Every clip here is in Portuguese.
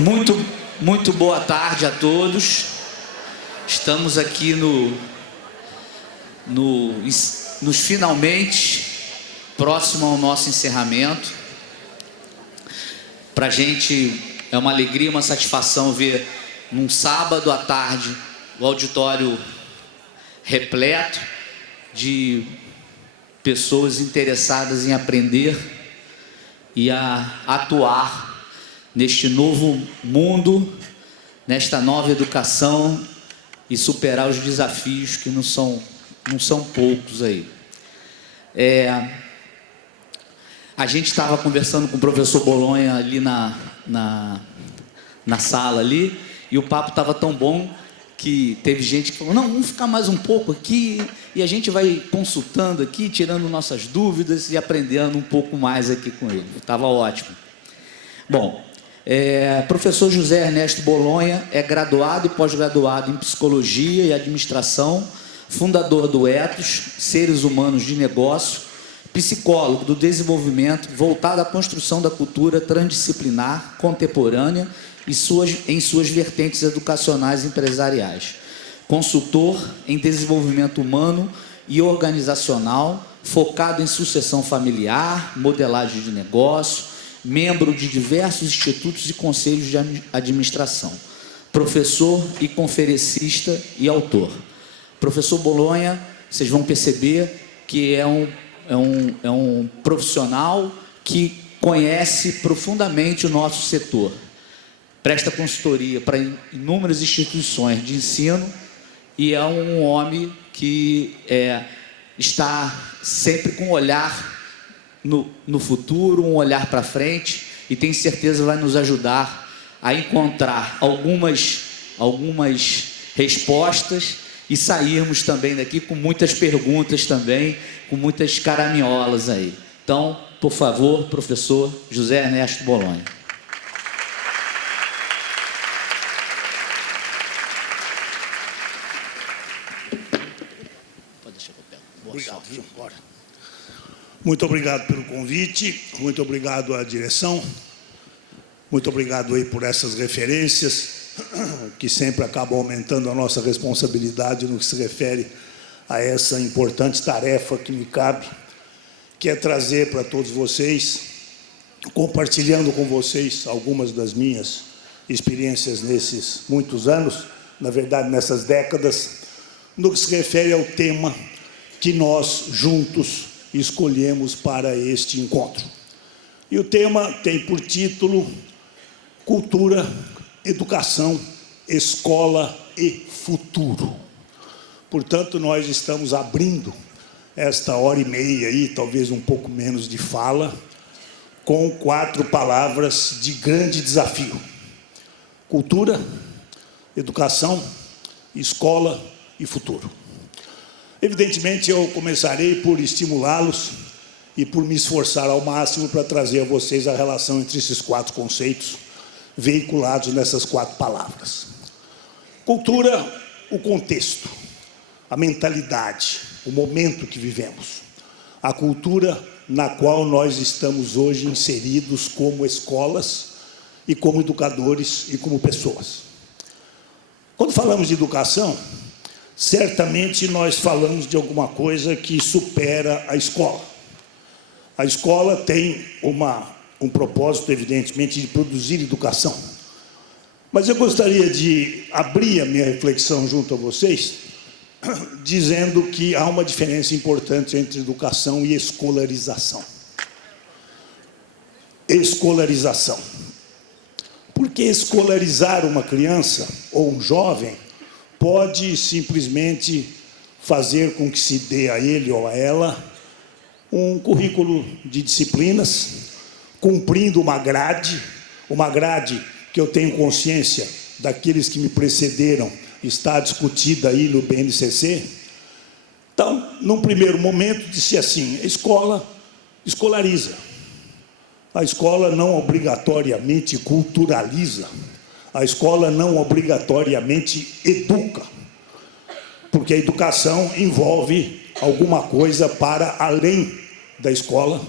Muito, muito boa tarde a todos. Estamos aqui nos finalmente, próximo ao nosso encerramento. Para a gente é uma alegria, uma satisfação ver num sábado à tarde o auditório repleto de pessoas interessadas em aprender e a atuar neste novo mundo, nesta nova educação e superar os desafios que não são poucos aí. A gente estava conversando com o professor Bolonha ali na sala ali, e o papo estava tão bom que teve gente que falou, não, vamos ficar mais um pouco aqui, e a gente vai consultando aqui, tirando nossas dúvidas e aprendendo um pouco mais aqui com ele. Estava ótimo. Bom, professor José Ernesto Bolonha é graduado e pós-graduado em Psicologia e Administração, fundador do Ethos, Seres Humanos de Negócio, psicólogo do desenvolvimento voltado à construção da cultura transdisciplinar, contemporânea em suas vertentes educacionais e empresariais. Consultor em desenvolvimento humano e organizacional, focado em sucessão familiar, modelagem de negócio, membro de diversos institutos e conselhos de administração, professor e conferencista e autor. Professor Bolonha, vocês vão perceber que é um profissional que conhece profundamente o nosso setor, presta consultoria para inúmeras instituições de ensino e é um homem que está sempre com um olhar no futuro, um olhar para frente, e tenho certeza vai nos ajudar a encontrar algumas respostas e sairmos também daqui com muitas perguntas também, com muitas caraminholas aí. Então, por favor, professor José Ernesto Bolonha. Pode deixar que eu pego. Obrigado, João. Bora. Muito obrigado pelo convite, muito obrigado à direção, muito obrigado aí por essas referências, que sempre acabam aumentando a nossa responsabilidade no que se refere a essa importante tarefa que me cabe, que é trazer para todos vocês, compartilhando com vocês algumas das minhas experiências nesses muitos anos, na verdade nessas décadas, no que se refere ao tema que nós juntos escolhemos para este encontro. E o tema tem por título Cultura, Educação, Escola e Futuro. Portanto, nós estamos abrindo esta hora e meia aí, talvez um pouco menos de fala, com 4 palavras de grande desafio: cultura, educação, escola e futuro. Evidentemente, eu começarei por estimulá-los e por me esforçar ao máximo para trazer a vocês a relação entre esses 4 conceitos veiculados nessas 4 palavras. Cultura, o contexto, a mentalidade, o momento que vivemos. A cultura na qual nós estamos hoje inseridos como escolas e como educadores e como pessoas. Quando falamos de educação, certamente nós falamos de alguma coisa que supera a escola. A escola tem um propósito, evidentemente, de produzir educação. Mas eu gostaria de abrir a minha reflexão junto a vocês, dizendo que há uma diferença importante entre educação e escolarização. Escolarização. Porque escolarizar uma criança ou um jovem pode simplesmente fazer com que se dê a ele ou a ela um currículo de disciplinas, cumprindo uma grade que eu tenho consciência daqueles que me precederam, está discutida aí no BNCC. Então, num primeiro momento, disse assim, a escola escolariza. A escola não obrigatoriamente culturaliza. A escola não obrigatoriamente educa, porque a educação envolve alguma coisa para além da escola,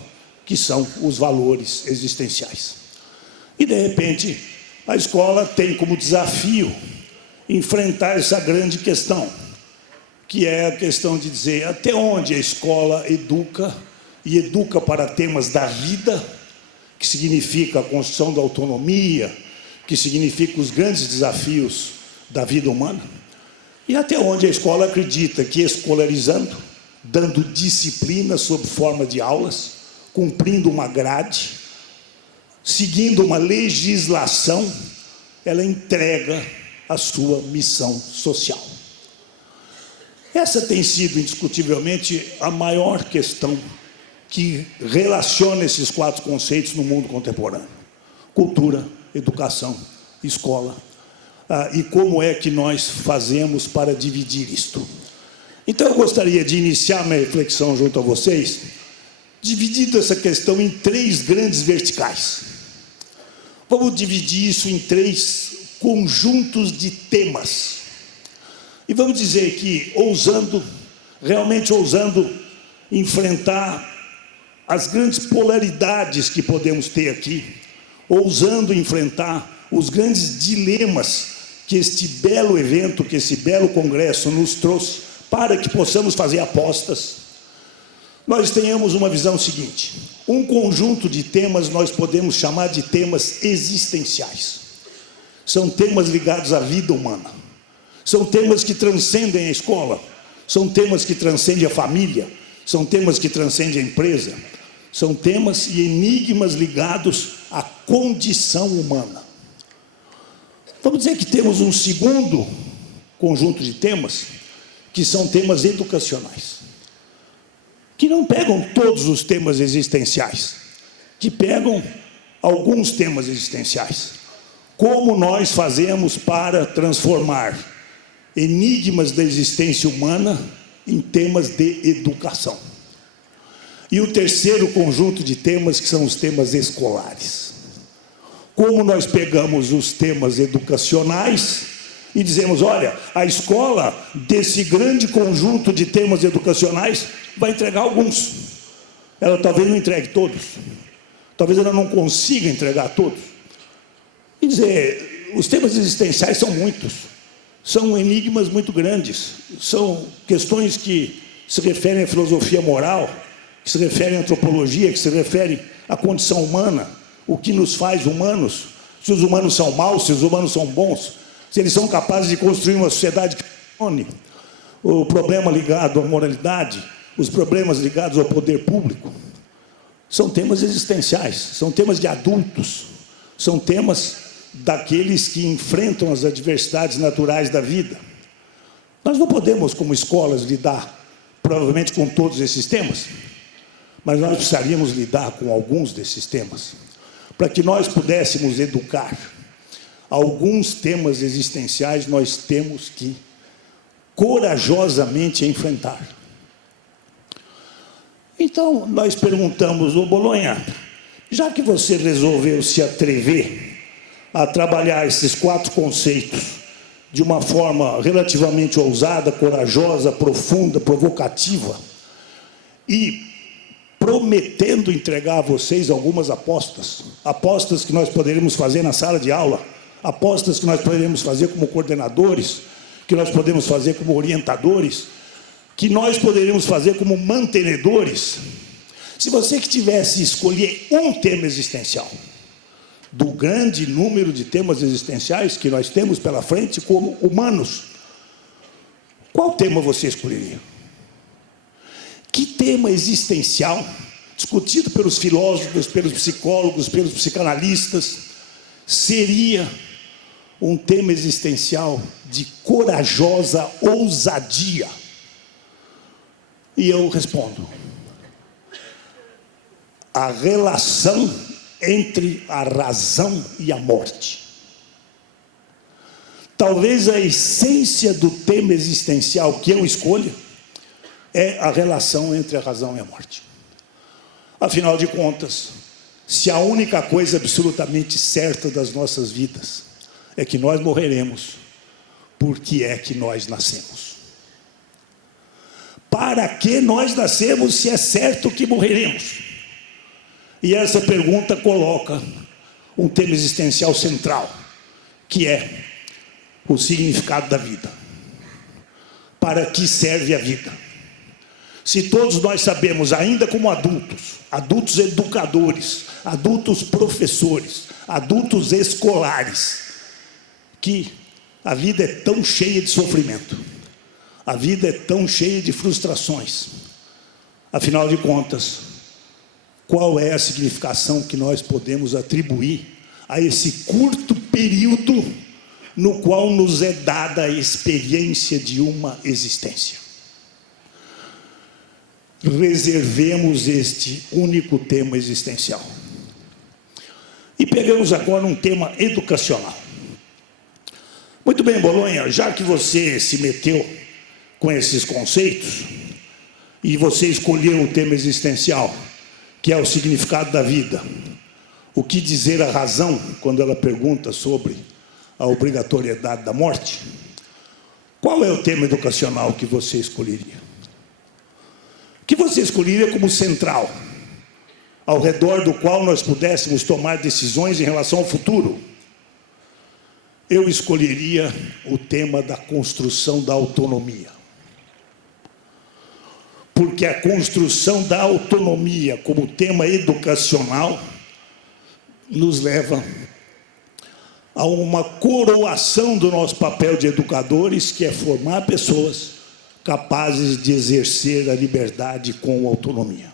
que são os valores existenciais. E, de repente, a escola tem como desafio enfrentar essa grande questão, que é a questão de dizer até onde a escola educa, e educa para temas da vida, que significa a construção da autonomia, que significa os grandes desafios da vida humana, e até onde a escola acredita que escolarizando, dando disciplina sob forma de aulas, cumprindo uma grade, seguindo uma legislação, ela entrega a sua missão social. Essa tem sido, indiscutivelmente, a maior questão que relaciona esses 4 conceitos no mundo contemporâneo: cultura, educação, escola, e como é que nós fazemos para dividir isto. Então, eu gostaria de iniciar minha reflexão junto a vocês, dividindo essa questão em 3 grandes verticais. Vamos dividir isso em 3 conjuntos de temas. E vamos dizer que, realmente ousando enfrentar as grandes polaridades que podemos ter aqui, ousando enfrentar os grandes dilemas que este belo evento, que esse belo congresso nos trouxe, para que possamos fazer apostas, nós tenhamos uma visão seguinte: um conjunto de temas nós podemos chamar de temas existenciais. São temas ligados à vida humana. São temas que transcendem a escola, são temas que transcendem a família, são temas que transcendem a empresa, são temas e enigmas ligados à condição humana. Vamos dizer que temos um segundo conjunto de temas, que são temas educacionais, que não pegam todos os temas existenciais, que pegam alguns temas existenciais. Como nós fazemos para transformar enigmas da existência humana em temas de educação? E o terceiro conjunto de temas, que são os temas escolares. Como nós pegamos os temas educacionais e dizemos: olha, a escola, desse grande conjunto de temas educacionais, vai entregar alguns. Ela talvez não entregue todos. Talvez ela não consiga entregar todos. Quer dizer, os temas existenciais são muitos. São enigmas muito grandes, são questões que se referem à filosofia moral, que se referem à antropologia, que se referem à condição humana, o que nos faz humanos, se os humanos são maus, se os humanos são bons, se eles são capazes de construir uma sociedade que funcione, o problema ligado à moralidade, os problemas ligados ao poder público. São temas existenciais, são temas de adultos, são temas daqueles que enfrentam as adversidades naturais da vida. Nós não podemos, como escolas, lidar, provavelmente, com todos esses temas, mas nós precisaríamos lidar com alguns desses temas, para que nós pudéssemos educar. Alguns temas existenciais nós temos que corajosamente enfrentar. Então, nós perguntamos: ô Bolonha, já que você resolveu se atrever a trabalhar esses 4 conceitos de uma forma relativamente ousada, corajosa, profunda, provocativa, e prometendo entregar a vocês algumas apostas que nós poderíamos fazer na sala de aula, apostas que nós poderíamos fazer como coordenadores, que nós podemos fazer como orientadores, que nós poderíamos fazer como mantenedores. Se você que tivesse escolher um tema existencial, do grande número de temas existenciais que nós temos pela frente como humanos, qual tema você escolheria? Que tema existencial, discutido pelos filósofos, pelos psicólogos, pelos psicanalistas, seria um tema existencial de corajosa ousadia? E eu respondo: a relação entre a razão e a morte. Talvez a essência do tema existencial que eu escolho é a relação entre a razão e a morte. Afinal de contas, se a única coisa absolutamente certa das nossas vidas é que nós morreremos, por que é que nós nascemos? Para que nós nascemos se é certo que morreremos? E essa pergunta coloca um tema existencial central. que é o significado da vida. Para que serve a vida? Se todos nós sabemos, ainda como adultos, adultos educadores, adultos professores, adultos escolares, que a vida é tão cheia de sofrimento, a vida é tão cheia de frustrações, afinal de contas, qual é a significação que nós podemos atribuir a esse curto período no qual nos é dada a experiência de uma existência? Reservemos este único tema existencial e pegamos agora um tema educacional. Muito bem, Bolonha, já que você se meteu com esses conceitos e você escolheu o tema existencial, que é o significado da vida, o que dizer a razão quando ela pergunta sobre a obrigatoriedade da morte? Qual é o tema educacional que você escolheria? Que você escolheria como central, ao redor do qual nós pudéssemos tomar decisões em relação ao futuro? Eu escolheria o tema da construção da autonomia. Porque a construção da autonomia como tema educacional nos leva a uma coroação do nosso papel de educadores, que é formar pessoas capazes de exercer a liberdade com autonomia.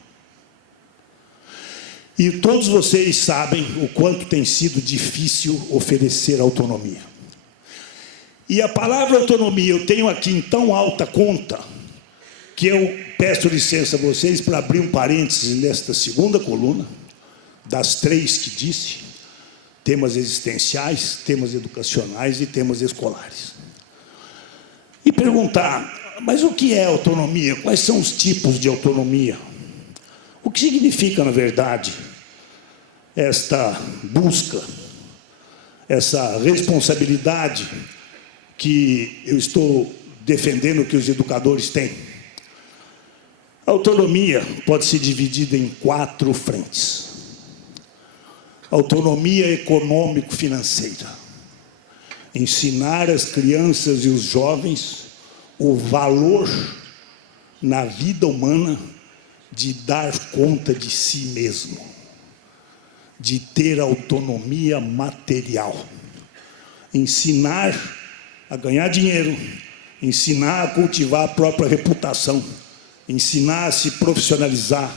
E todos vocês sabem o quanto tem sido difícil oferecer autonomia. E a palavra autonomia eu tenho aqui em tão alta conta, que eu peço licença a vocês para abrir um parênteses nesta segunda coluna, das 3 que disse, temas existenciais, temas educacionais e temas escolares. E perguntar, mas o que é autonomia? Quais são os tipos de autonomia? O que significa, na verdade, esta busca, essa responsabilidade que eu estou defendendo que os educadores têm? A autonomia pode ser dividida em 4 frentes. Autonomia econômico-financeira. Ensinar as crianças e os jovens o valor na vida humana de dar conta de si mesmo, de ter autonomia material. Ensinar a ganhar dinheiro, ensinar a cultivar a própria reputação, ensinar a se profissionalizar,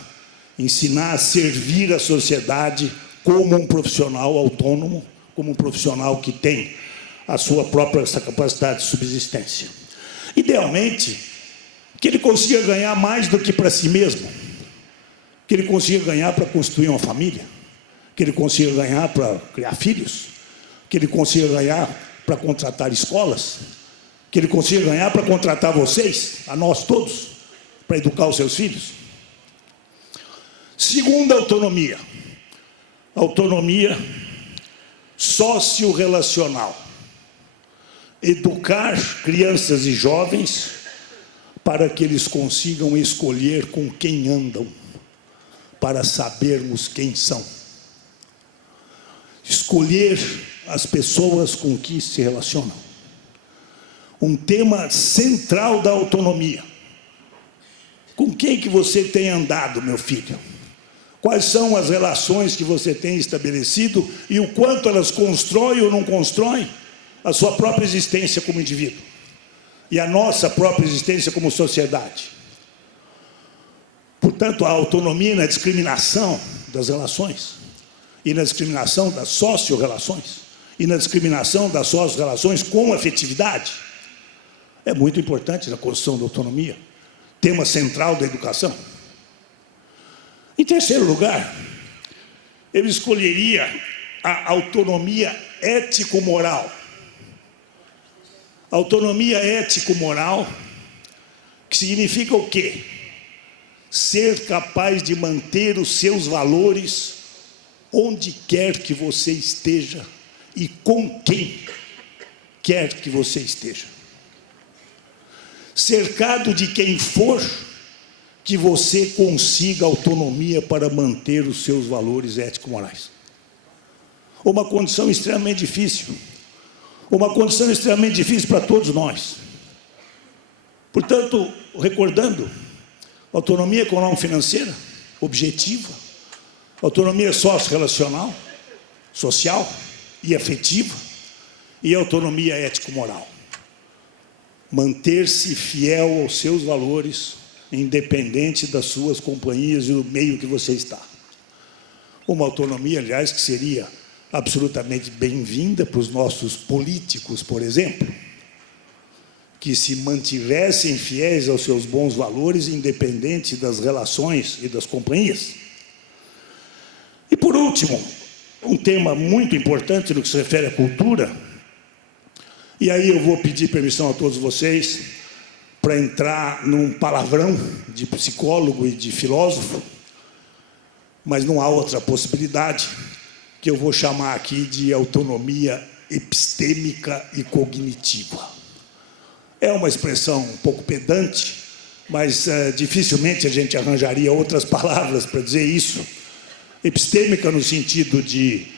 ensinar a servir a sociedade como um profissional autônomo, como um profissional que tem a sua própria capacidade de subsistência. Idealmente, que ele consiga ganhar mais do que para si mesmo, que ele consiga ganhar para construir uma família, que ele consiga ganhar para criar filhos, que ele consiga ganhar para contratar escolas, que ele consiga ganhar para contratar vocês, a nós todos, para educar os seus filhos. Segunda autonomia, autonomia socio-relacional. Educar crianças e jovens para que eles consigam escolher com quem andam, para sabermos quem são. Escolher as pessoas com que se relacionam. Um tema central da autonomia. Com quem que você tem andado, meu filho? Quais são as relações que você tem estabelecido e o quanto elas constroem ou não constroem a sua própria existência como indivíduo e a nossa própria existência como sociedade. Portanto, a autonomia na discriminação das relações e na discriminação das socio-relações e na discriminação das socio-relações com afetividade é muito importante na construção da autonomia, tema central da educação. Em terceiro lugar, eu escolheria a autonomia ético-moral. Autonomia ético-moral, que significa o quê? Ser capaz de manter os seus valores onde quer que você esteja e com quem quer que você esteja. Cercado de quem for, que você consiga autonomia para manter os seus valores ético-morais. Uma condição extremamente difícil, uma condição extremamente difícil para todos nós. Portanto, recordando, autonomia econômico-financeira, objetiva, autonomia socio-relacional, social e afetiva, e autonomia ético-moral. Manter-se fiel aos seus valores, independente das suas companhias e do meio que você está. Uma autonomia, aliás, que seria absolutamente bem-vinda para os nossos políticos, por exemplo, que se mantivessem fiéis aos seus bons valores, independente das relações e das companhias. E, por último, um tema muito importante no que se refere à cultura, e aí eu vou pedir permissão a todos vocês para entrar num palavrão de psicólogo e de filósofo, mas não há outra possibilidade, que eu vou chamar aqui de autonomia epistêmica e cognitiva. É uma expressão um pouco pedante, mas dificilmente a gente arranjaria outras palavras para dizer isso. Epistêmica no sentido de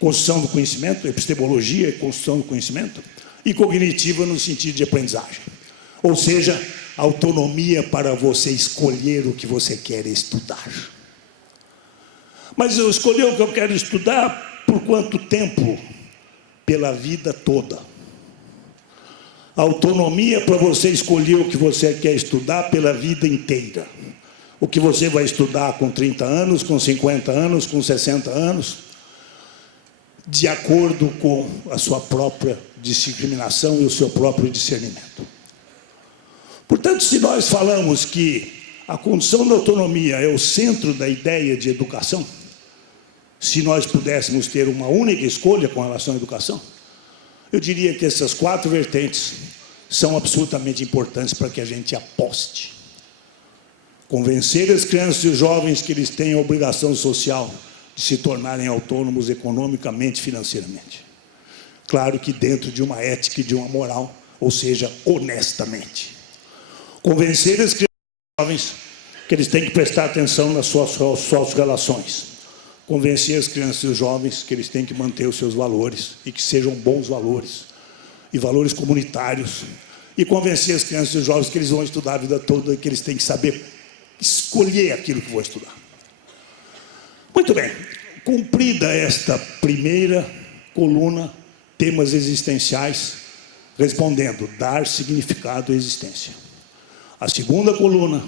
construção do conhecimento, epistemologia e construção do conhecimento, e cognitiva no sentido de aprendizagem. Ou seja, autonomia para você escolher o que você quer estudar. Mas eu escolhi o que eu quero estudar por quanto tempo? Pela vida toda. Autonomia para você escolher o que você quer estudar pela vida inteira. O que você vai estudar com 30 anos, com 50 anos, com 60 anos, de acordo com a sua própria discriminação e o seu próprio discernimento. Portanto, se nós falamos que a condição da autonomia é o centro da ideia de educação, se nós pudéssemos ter uma única escolha com relação à educação, eu diria que essas 4 vertentes são absolutamente importantes para que a gente aposte. Convencer as crianças e os jovens que eles têm a obrigação social de se tornarem autônomos economicamente e financeiramente. Claro que dentro de uma ética e de uma moral, ou seja, honestamente. Convencer as crianças e os jovens que eles têm que prestar atenção nas suas relações. Convencer as crianças e os jovens que eles têm que manter os seus valores e que sejam bons valores, e valores comunitários. E convencer as crianças e os jovens que eles vão estudar a vida toda e que eles têm que saber escolher aquilo que vão estudar. Muito bem, cumprida esta primeira coluna, temas existenciais, respondendo, dar significado à existência. A segunda coluna,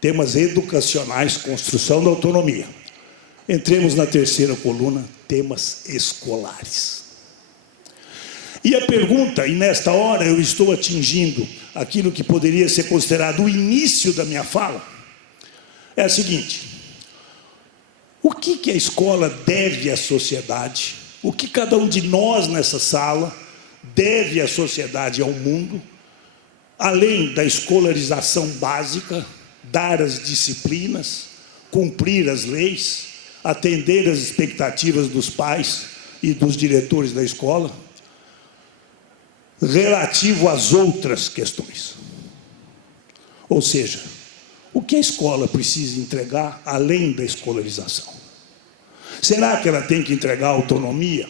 temas educacionais, construção da autonomia. Entremos na terceira coluna, temas escolares. E a pergunta, e nesta hora eu estou atingindo aquilo que poderia ser considerado o início da minha fala, é a seguinte: o que a escola deve à sociedade? O que cada um de nós nessa sala deve à sociedade e ao mundo, além da escolarização básica, dar as disciplinas, cumprir as leis, atender às expectativas dos pais e dos diretores da escola, relativo às outras questões. Ou seja, o que a escola precisa entregar além da escolarização? Será que ela tem que entregar a autonomia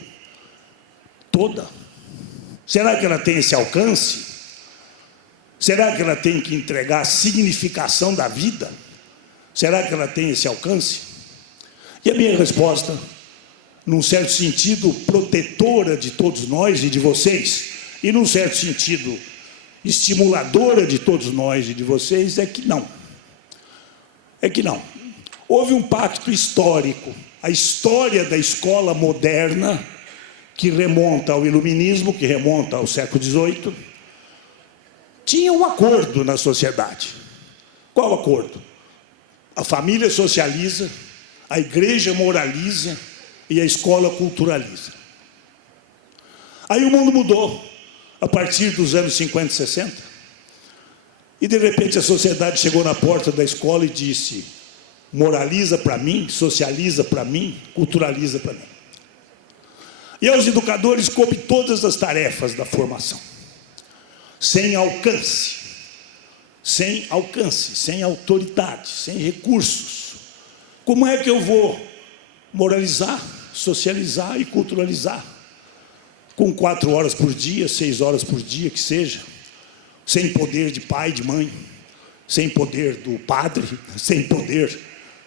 toda? Será que ela tem esse alcance? Será que ela tem que entregar a significação da vida? Será que ela tem esse alcance? E a minha resposta, num certo sentido, protetora de todos nós e de vocês, e num certo sentido, estimuladora de todos nós e de vocês, é que não. É que não. Houve um pacto histórico. A história da escola moderna, que remonta ao iluminismo, que remonta ao século XVIII, tinha um acordo na sociedade. Qual acordo? A família socializa, a igreja moraliza e a escola culturaliza. Aí o mundo mudou, a partir dos anos 50 e 60, e de repente a sociedade chegou na porta da escola e disse: moraliza para mim, socializa para mim, culturaliza para mim. E aos educadores coube todas as tarefas da formação, sem alcance, sem autoridade, sem recursos. Como é que eu vou moralizar, socializar e culturalizar? com 4 horas por dia, 6 horas por dia, que seja, sem poder de pai, de mãe, sem poder do padre, sem poder,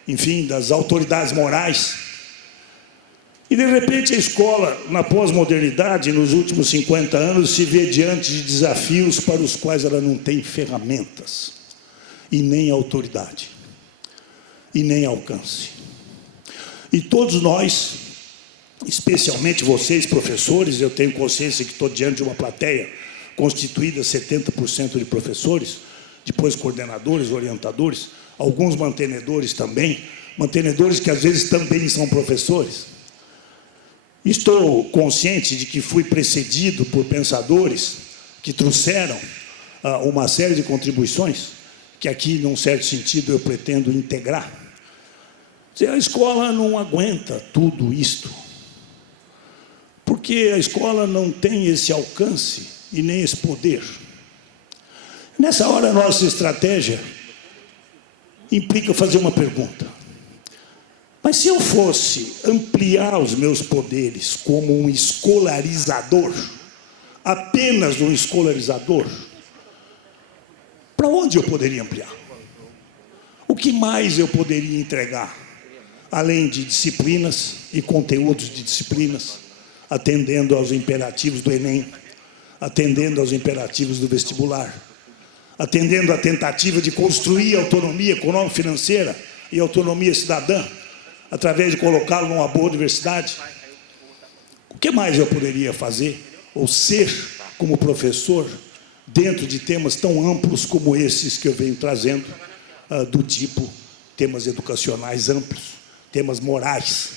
enfim, das autoridades morais. E, de repente, a escola, na pós-modernidade, nos últimos 50 anos, se vê diante de desafios para os quais ela não tem ferramentas, e nem autoridade, e nem alcance. E todos nós, especialmente vocês, professores, eu tenho consciência que estou diante de uma plateia constituída 70% de professores, depois coordenadores, orientadores, alguns mantenedores também, mantenedores que às vezes também são professores. Estou consciente de que fui precedido por pensadores que trouxeram uma série de contribuições, que aqui, num certo sentido, eu pretendo integrar. A escola não aguenta tudo isto, porque a escola não tem esse alcance e nem esse poder. Nessa hora, a nossa estratégia implica fazer uma pergunta. Mas se eu fosse ampliar os meus poderes como um escolarizador, apenas um escolarizador, para onde eu poderia ampliar? O que mais eu poderia entregar? Além de disciplinas e conteúdos de disciplinas, atendendo aos imperativos do Enem, atendendo aos imperativos do vestibular, atendendo à tentativa de construir autonomia econômico-financeira e autonomia cidadã, através de colocá-lo numa boa universidade. O que mais eu poderia fazer, ou ser, como professor, dentro de temas tão amplos como esses que eu venho trazendo, do tipo temas educacionais amplos, temas morais.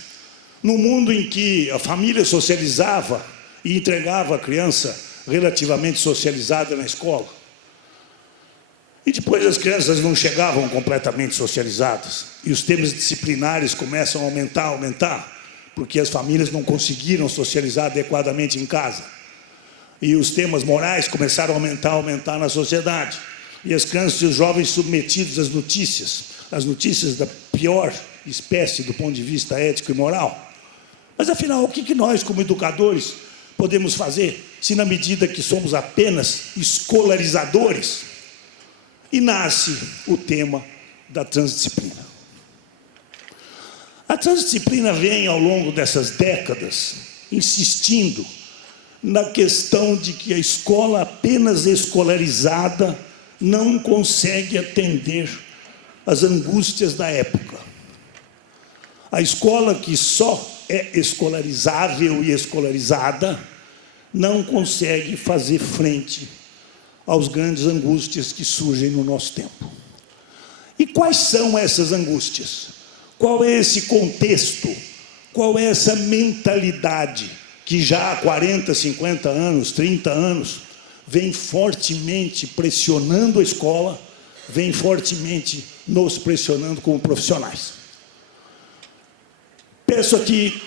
Num mundo em que a família socializava e entregava a criança relativamente socializada na escola, e depois as crianças não chegavam completamente socializadas, e os temas disciplinares começam a aumentar, porque as famílias não conseguiram socializar adequadamente em casa. E os temas morais começaram a aumentar na sociedade. E as crianças e os jovens submetidos às notícias da pior espécie do ponto de vista ético e moral. Mas, afinal, o que nós, como educadores, podemos fazer, se na medida que somos apenas escolarizadores? E nasce o tema da transdisciplina. A transdisciplina vem, ao longo dessas décadas, insistindo na questão de que a escola apenas escolarizada não consegue atender às angústias da época. A escola que só é escolarizável e escolarizada não consegue fazer frente às grandes angústias que surgem no nosso tempo. E quais são essas angústias? Qual é esse contexto? Qual é essa mentalidade que já há 40, 50 anos, 30 anos, vem fortemente pressionando a escola, vem fortemente nos pressionando como profissionais? Peço aqui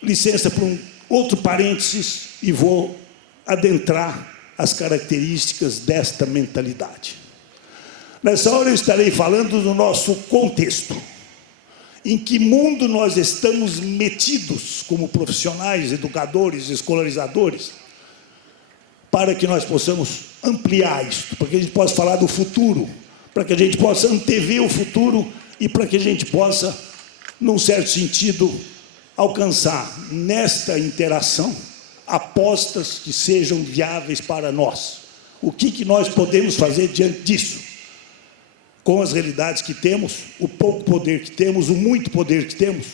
licença para um outro parênteses e vou adentrar as características desta mentalidade. Nessa hora eu estarei falando do nosso contexto. Em que mundo nós estamos metidos como profissionais, educadores, escolarizadores, para que nós possamos ampliar isso, para que a gente possa falar do futuro, para que a gente possa antever o futuro e para que a gente possa, num certo sentido, alcançar nesta interação apostas que sejam viáveis para nós. O que nós podemos fazer diante disso? Com as realidades que temos, o pouco poder que temos, o muito poder que temos.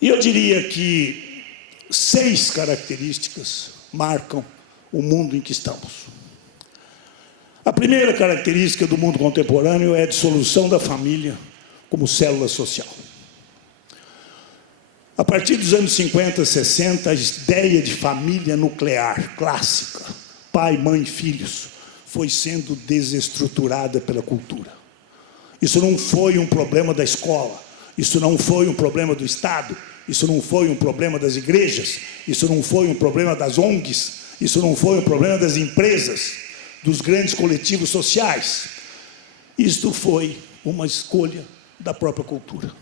E eu diria que 6 características marcam o mundo em que estamos. A primeira característica do mundo contemporâneo é a dissolução da família como célula social. A partir dos anos 50, 60, a ideia de família nuclear, clássica, pai, mãe, filhos, foi sendo desestruturada pela cultura. Isso não foi um problema da escola, isso não foi um problema do Estado, isso não foi um problema das igrejas, isso não foi um problema das ONGs, isso não foi um problema das empresas, dos grandes coletivos sociais. Isto foi uma escolha da própria cultura,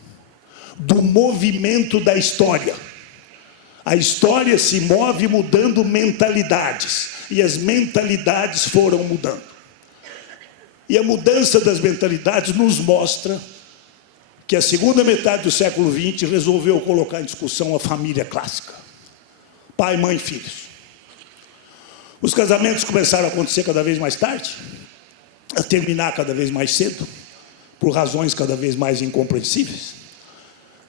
do movimento da história. A história se move mudando mentalidades, e as mentalidades foram mudando. E a mudança das mentalidades nos mostra que a segunda metade do século XX resolveu colocar em discussão a família clássica. Pai, mãe, filhos. Os casamentos começaram a acontecer cada vez mais tarde, a terminar cada vez mais cedo, por razões cada vez mais incompreensíveis.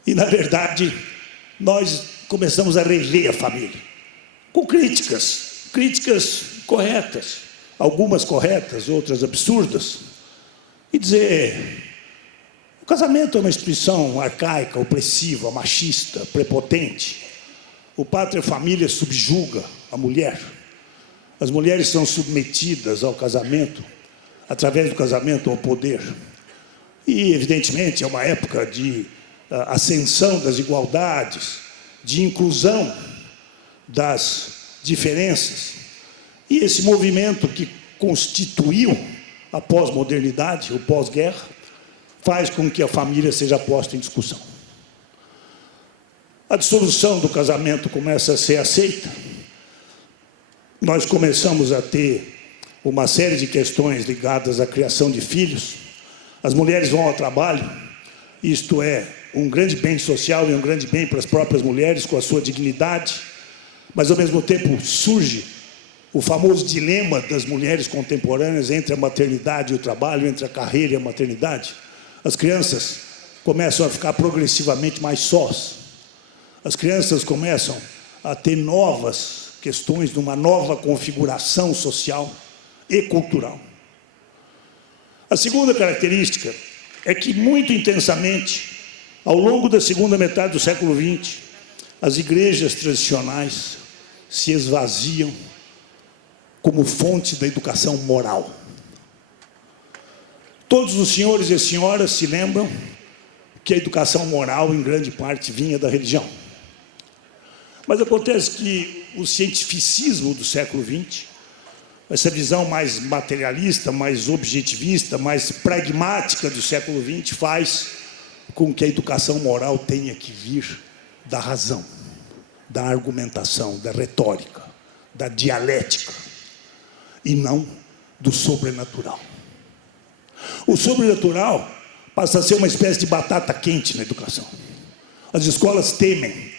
E, na verdade, nós começamos a rever a família, com críticas corretas, algumas corretas, outras absurdas, e dizer: o casamento é uma instituição arcaica, opressiva, machista, prepotente. O pátria família subjuga a mulher. As mulheres são submetidas ao casamento, através do casamento, ao poder. E, evidentemente, é uma época de ascensão das igualdades, de inclusão das diferenças. E esse movimento que constituiu a pós-modernidade, o pós-guerra, faz com que a família seja posta em discussão. A dissolução do casamento começa a ser aceita. Nós começamos a ter uma série de questões ligadas à criação de filhos. As mulheres vão ao trabalho, isto é um grande bem social e um grande bem para as próprias mulheres, com a sua dignidade, mas, ao mesmo tempo, surge o famoso dilema das mulheres contemporâneas entre a maternidade e o trabalho, entre a carreira e a maternidade. As crianças começam a ficar progressivamente mais sós. As crianças começam a ter novas questões de uma nova configuração social e cultural. A segunda característica é que, muito intensamente, ao longo da segunda metade do século XX, as igrejas tradicionais se esvaziam como fonte da educação moral. Todos os senhores e as senhoras se lembram que a educação moral, em grande parte, vinha da religião. Mas acontece que o cientificismo do século XX, essa visão mais materialista, mais objetivista, mais pragmática do século XX, faz com que a educação moral tenha que vir da razão, da argumentação, da retórica, da dialética, e não do sobrenatural. O sobrenatural passa a ser uma espécie de batata quente na educação. As escolas temem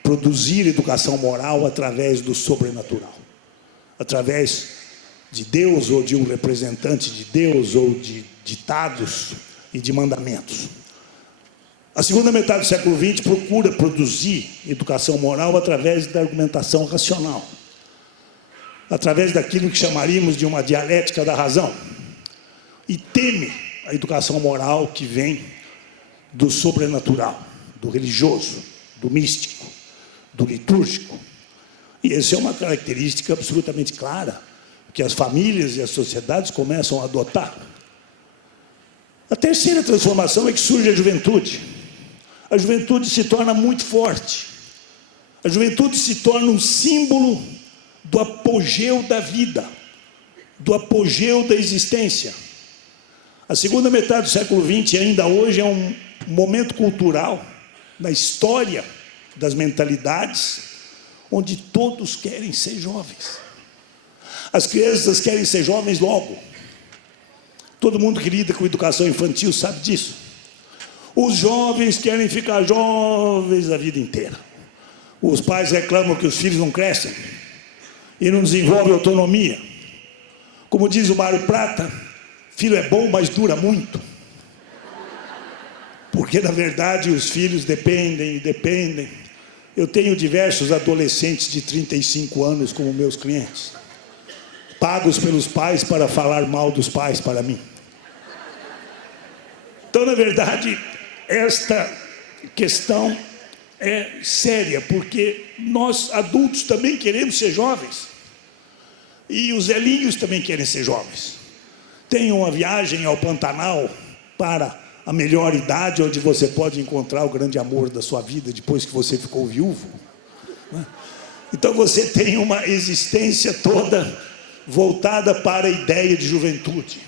produzir educação moral através do sobrenatural, através de Deus ou de um representante de Deus, ou de ditados e de mandamentos. A segunda metade do século XX procura produzir educação moral através da argumentação racional, através daquilo que chamaríamos de uma dialética da razão, e teme a educação moral que vem do sobrenatural, do religioso, do místico, do litúrgico. E essa é uma característica absolutamente clara que as famílias e as sociedades começam a adotar. A terceira transformação é que surge a juventude. A juventude se torna muito forte. A juventude se torna um símbolo do apogeu da vida, do apogeu da existência. A segunda metade do século XX, ainda hoje, é um momento cultural na história das mentalidades, onde todos querem ser jovens. As crianças querem ser jovens logo. Todo mundo que lida com educação infantil sabe disso. Os jovens querem ficar jovens a vida inteira. Os pais reclamam que os filhos não crescem e não desenvolvem autonomia. Como diz o Mário Prata, filho é bom, mas dura muito. Porque, na verdade, os filhos dependem. Eu tenho diversos adolescentes de 35 anos como meus clientes, pagos pelos pais para falar mal dos pais para mim. Então, na verdade, esta questão é séria, porque nós, adultos, também queremos ser jovens. E os velhinhos também querem ser jovens. Tem uma viagem ao Pantanal para a melhor idade, onde você pode encontrar o grande amor da sua vida depois que você ficou viúvo. Então você tem uma existência toda voltada para a ideia de juventude.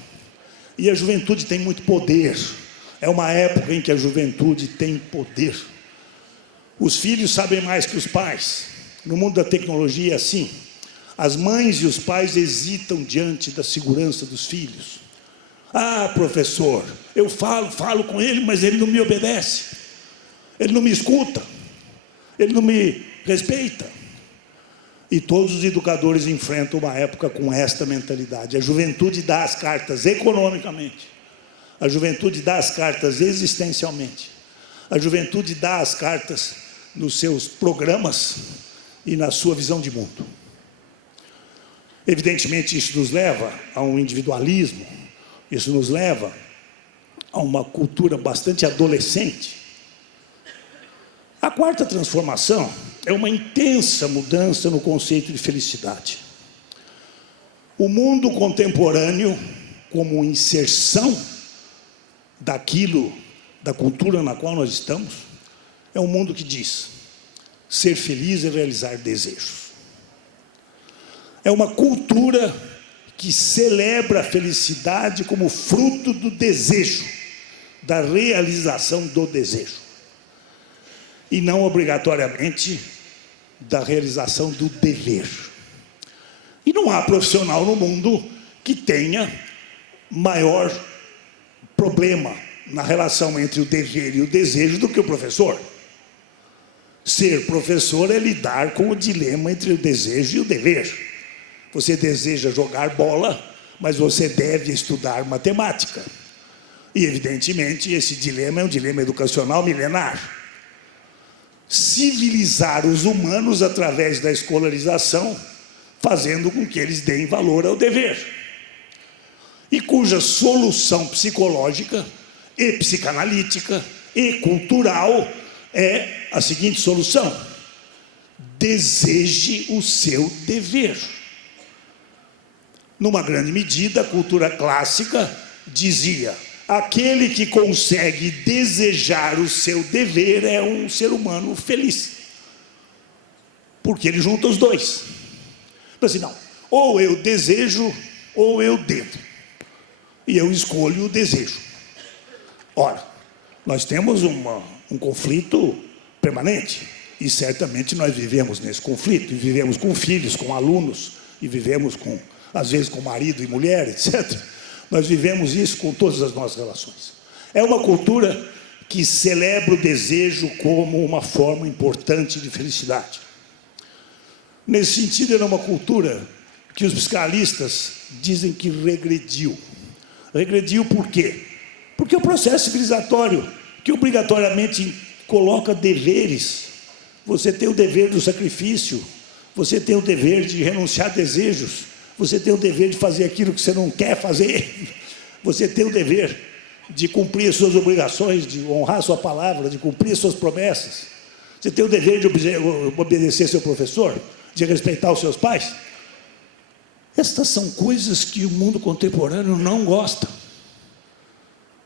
E a juventude tem muito poder. É uma época em que a juventude tem poder. Os filhos sabem mais que os pais. no mundo da tecnologia é assim. As mães e os pais hesitam diante da segurança dos filhos. Ah, professor, eu falo com ele, mas ele não me obedece. Ele não me escuta. Ele não me respeita. E todos os educadores enfrentam uma época com esta mentalidade. A juventude dá as cartas economicamente. A juventude dá as cartas existencialmente. A juventude dá as cartas nos seus programas e na sua visão de mundo. Evidentemente, isso nos leva a um individualismo, isso nos leva a uma cultura bastante adolescente. A quarta transformação é uma intensa mudança no conceito de felicidade. O mundo contemporâneo, como inserção daquilo, da cultura na qual nós estamos, é um mundo que diz: ser feliz é realizar desejos. É uma cultura que celebra a felicidade como fruto do desejo, da realização do desejo. E não obrigatoriamente da realização do dever. E não há profissional no mundo que tenha maior problema na relação entre o dever e o desejo do que o professor. Ser professor é lidar com o dilema entre o desejo e o dever. Você deseja jogar bola, mas você deve estudar matemática. E, evidentemente, esse dilema é um dilema educacional milenar. Civilizar os humanos através da escolarização, fazendo com que eles deem valor ao dever. E cuja solução psicológica e psicanalítica e cultural é a seguinte solução: deseje o seu dever. Numa grande medida, a cultura clássica dizia: aquele que consegue desejar o seu dever é um ser humano feliz. Porque ele junta os dois. Então, assim, não, ou eu desejo ou eu devo. E eu escolho o desejo. Ora, nós temos um conflito permanente. E certamente nós vivemos nesse conflito. E vivemos com filhos, com alunos. E vivemos com, às vezes, com marido e mulher, etc. Nós vivemos isso com todas as nossas relações. É uma cultura que celebra o desejo como uma forma importante de felicidade. Nesse sentido, era uma cultura que os psicanalistas dizem que regrediu. Regrediu por quê? Porque o processo civilizatório, que obrigatoriamente coloca deveres. Você tem o dever do sacrifício, você tem o dever de renunciar a desejos, você tem o dever de fazer aquilo que você não quer fazer, você tem o dever de cumprir as suas obrigações, de honrar a sua palavra, de cumprir as suas promessas. Você tem o dever de obedecer seu professor, de respeitar os seus pais. Estas são coisas que o mundo contemporâneo não gosta.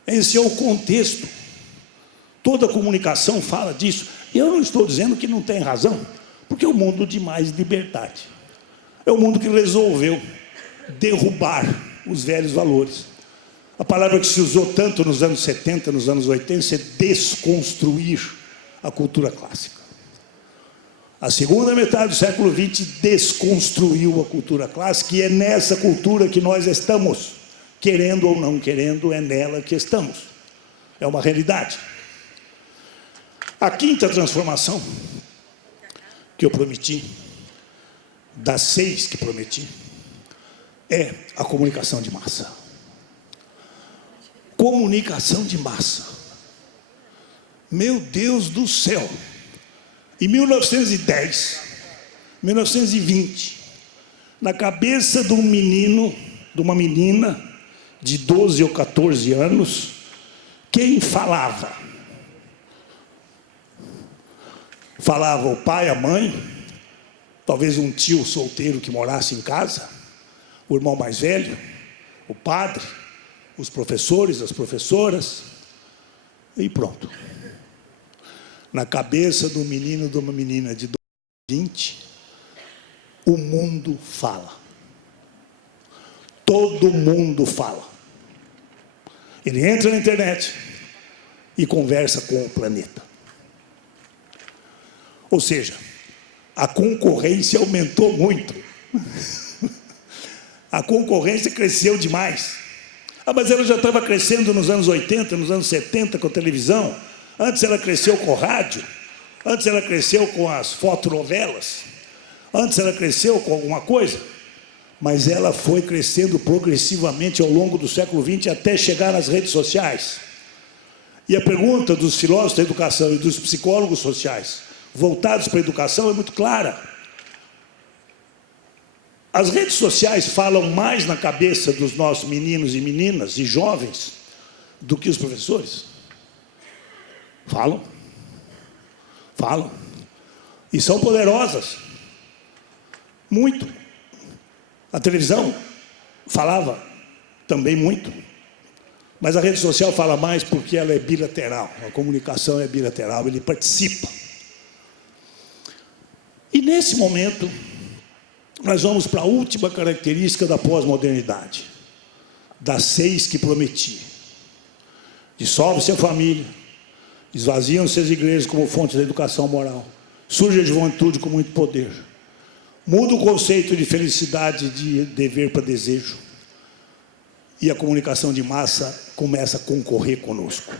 Esse é o contexto. Toda a comunicação fala disso. E eu não estou dizendo que não tem razão, porque é um mundo de mais liberdade. É um mundo que resolveu derrubar os velhos valores. A palavra que se usou tanto nos anos 70, nos anos 80, é desconstruir a cultura clássica. A segunda metade do século XX desconstruiu a cultura clássica, e é nessa cultura que nós estamos. Querendo ou não querendo, é nela que estamos. É uma realidade. A quinta transformação que eu prometi, das 6 que prometi, é a comunicação de massa. Comunicação de massa. Meu Deus do céu! Em 1910, 1920, na cabeça de um menino, de uma menina de 12 ou 14 anos, quem falava? Falava o pai, a mãe, talvez um tio solteiro que morasse em casa, o irmão mais velho, o padre, os professores, as professoras, e pronto. Na cabeça do menino e de uma menina de 20, o mundo fala. Todo mundo fala. Ele entra na internet e conversa com o planeta. Ou seja, a concorrência aumentou muito. A concorrência cresceu demais. Mas ela já estava crescendo nos anos 80, nos anos 70 com a televisão. Antes ela cresceu com o rádio. Antes ela cresceu com as fotonovelas. Antes ela cresceu com alguma coisa. Mas ela foi crescendo progressivamente ao longo do século XX até chegar nas redes sociais. E a pergunta dos filósofos da educação e dos psicólogos sociais voltados para a educação é muito clara. As redes sociais falam mais na cabeça dos nossos meninos e meninas e jovens do que os professores. Falam. Falam. E são poderosas. Muito. A televisão falava também muito. Mas a rede social fala mais porque ela é bilateral. A comunicação é bilateral, ele participa. E nesse momento, nós vamos para a última característica da pós-modernidade. Das 6 que prometi. Dissolve-se a família, esvaziam-se as igrejas como fonte da educação moral, surge a juventude com muito poder, muda o conceito de felicidade de dever para desejo, e a comunicação de massa começa a concorrer conosco.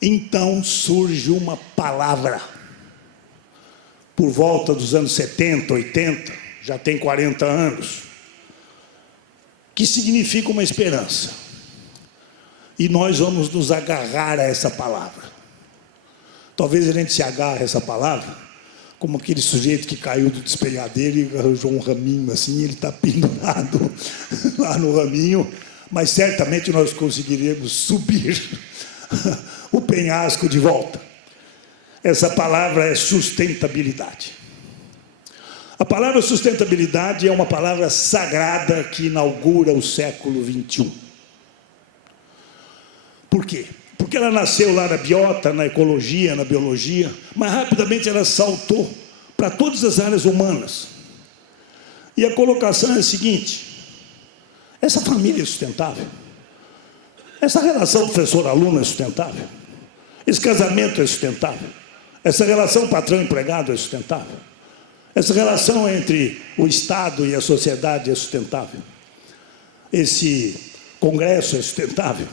Então surge uma palavra, por volta dos anos 70, 80, já tem 40 anos, que significa uma esperança. E nós vamos nos agarrar a essa palavra. Talvez a gente se agarre a essa palavra como aquele sujeito que caiu do despenhadeiro e arranjou um raminho assim, ele está pendurado lá no raminho, mas certamente nós conseguiremos subir o penhasco de volta. Essa palavra é sustentabilidade. A palavra sustentabilidade é uma palavra sagrada que inaugura o século XXI. Por quê? Porque ela nasceu lá na biota, na ecologia, na biologia, mas rapidamente ela saltou para todas as áreas humanas. E a colocação é a seguinte: essa família é sustentável? Essa relação professor-aluno é sustentável? Esse casamento é sustentável? Essa relação patrão-empregado é sustentável? Essa relação entre o Estado e a sociedade é sustentável? Esse congresso é sustentável?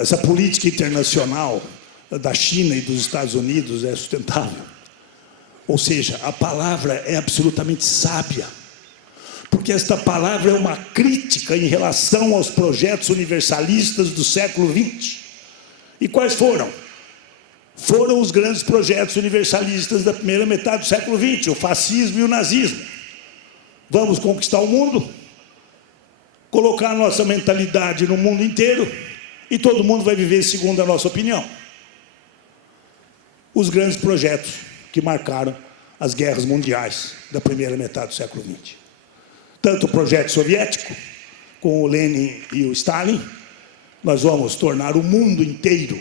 Essa política internacional da China e dos Estados Unidos é sustentável? Ou seja, a palavra é absolutamente sábia, porque esta palavra é uma crítica em relação aos projetos universalistas do século XX. E quais foram? Foram os grandes projetos universalistas da primeira metade do século XX, o fascismo e o nazismo. Vamos conquistar o mundo, colocar nossa mentalidade no mundo inteiro e todo mundo vai viver segundo a nossa opinião. Os grandes projetos que marcaram as guerras mundiais da primeira metade do século XX. Tanto o projeto soviético, com o Lenin e o Stalin, nós vamos tornar o mundo inteiro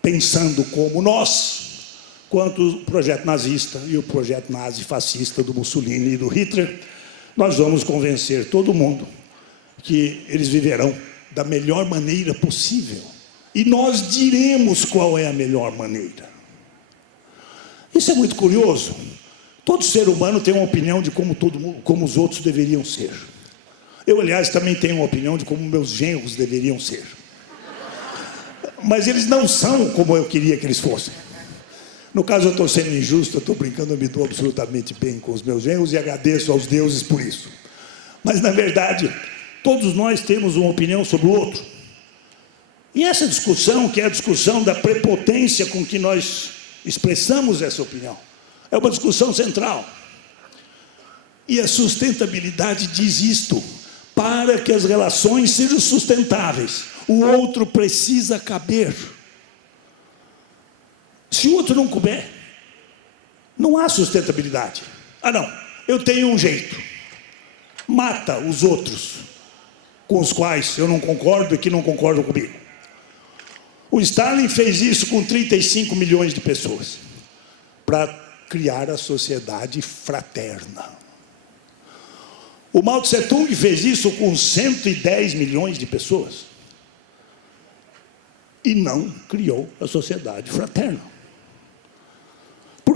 pensando como nós, quanto o projeto nazista e o projeto nazi-fascista do Mussolini e do Hitler, nós vamos convencer todo mundo que eles viverão da melhor maneira possível. E nós diremos qual é a melhor maneira. Isso é muito curioso. Todo ser humano tem uma opinião de como os outros deveriam ser. Eu, aliás, também tenho uma opinião de como meus genros deveriam ser. Mas eles não são como eu queria que eles fossem. No caso, eu estou sendo injusto, eu estou brincando, eu me dou absolutamente bem com os meus genros e agradeço aos deuses por isso. Mas, na verdade, todos nós temos uma opinião sobre o outro. E essa discussão, que é a discussão da prepotência com que nós expressamos essa opinião, é uma discussão central. E a sustentabilidade diz isto: para que as relações sejam sustentáveis, o outro precisa caber. Se o outro não couber, não há sustentabilidade. Ah, não, eu tenho um jeito. Mata os outros com os quais eu não concordo e que não concordam comigo. O Stalin fez isso com 35 milhões de pessoas, para criar a sociedade fraterna. O Mao Tse-tung fez isso com 110 milhões de pessoas e não criou a sociedade fraterna.